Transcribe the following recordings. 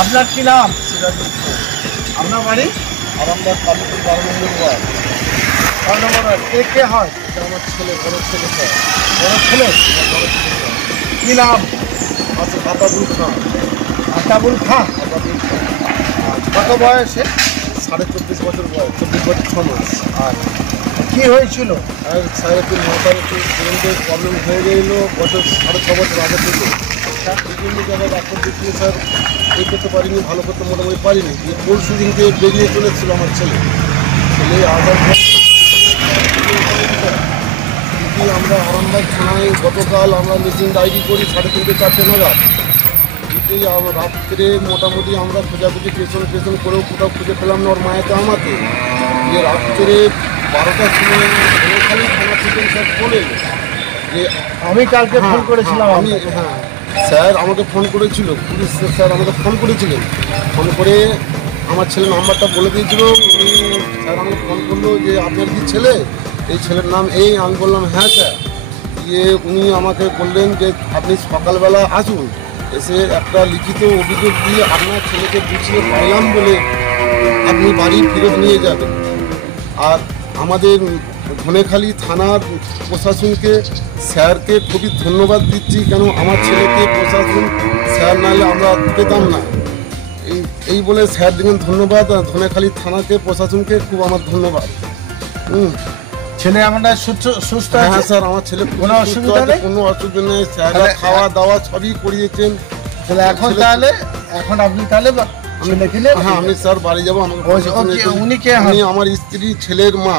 আপনার কি নাম? সিরাজুল খান। আপনার বাড়ি? আরামবাগ কালীপুর 12 নম্বর ওয়ার্ড। 6 নম্বর ওয়ার্ড। কে হয়? এটা আমার ছেলে, বড় ছেলে স্যার। বড় ছেলে? আমার বড় ছেলে স্যার। কি নাম? আছে আতাবুল খান। আতাবুল খান। আতাবুল খান। কত বয়সে? 24.5 বছর বয়স, 24 বছর 6 মাস। আর কি হয়েছিল? আর স্যার একটু মাথার একটু কারেন্টের প্রবলেম হয়ে গেল বছর 6.5 বছর আগে থেকে। এই জন্য যারা ডাক্তার দেখিয়ে স্যার এই করতে পারিনি, ভালো করতে মোটামুটি পারিনি। যে পরশু দিনকে বেরিয়ে চলেছিল আমার ছেলে আসার পর কিন্তু আমরা আরামবাগ থানায় গতকাল আমরা মিসিং ডায়েরি করি 3:30 4টে নাগাদ। কিন্তু রাত্রে মোটামুটি আমরা খোঁজাখুঁজি পেছন করেও কোথাও খুঁজে পেলাম না ওর মায়েতে আমাকে। যে রাত্রে 12টার সময় খালি থানা থেকে স্যার ফোন এলো যে আমি কালকে ফোন করেছিলাম। আমি হ্যাঁ স্যার আমাকে ফোন করেছিল, পুলিশ স্যার আমাকে ফোন করেছিলেন। ফোন করে আমার ছেলের নাম্বারটা বলে দিয়েছিল। উনি স্যার আমাকে ফোন করলো যে আপনার কি ছেলে, এই ছেলের নাম এই। আমি বললাম হ্যাঁ স্যার। দিয়ে উনি আমাকে বললেন যে আপনি সকালবেলা আসুন, এসে একটা লিখিত অভিযোগ দিয়ে আপনার ছেলেকে বুঝিয়ে পাইলাম বলে আপনি বাড়ি ফেরত নিয়ে যাবেন। আর আমাদের ধনেখালি থানার প্রশাসনকে স্যারকে খুবই ধন্যবাদ দিচ্ছি, কেন আমার ছেলেকে প্রশাসন স্যার নাহলে আমরা পেতাম না। এই বলে স্যার দিবেন ধন্যবাদ। আর ধনেখালি থানাকে প্রশাসনকে খুব আমার ধন্যবাদ। ছেলে আমাদের সুস্থ হ্যাঁ আছে? স্যার, আমার ছেলে কোনো অসুবিধা নেই? কোনো অসুবিধা নেই। স্যার তাহলে- খাওয়া দাওয়া সবই করিয়েছেন। তাহলে এখন আপনি তাহলে ছেলেকে নিয়ে হ্যাঁ আমি স্যার বাড়ি যাবো। আমাকে উনি কে হন? উনি আমার স্ত্রী ছেলের মা,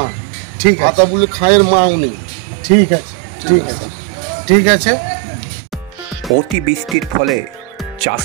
ঠিক আছে, আতাবুল খায়ের মা উনি। ঠিক আছে, ঠিক আছে, ঠিক আছে। অতিবৃষ্টির ফলে চাষ